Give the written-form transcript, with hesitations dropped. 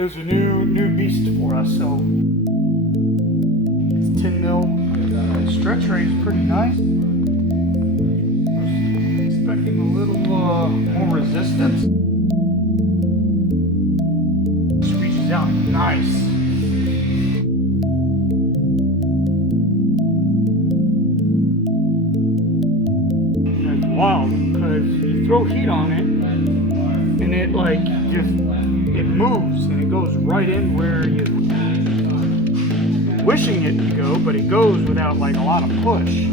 It was a new beast for us, so it's 10 mil. Stretch rate is pretty nice. I was expecting a little more resistance. Squeezes out nice. And it's wild because you throw heat on it and it like just it moves and it goes right in where you're wishing it to go, but it goes without like a lot of push.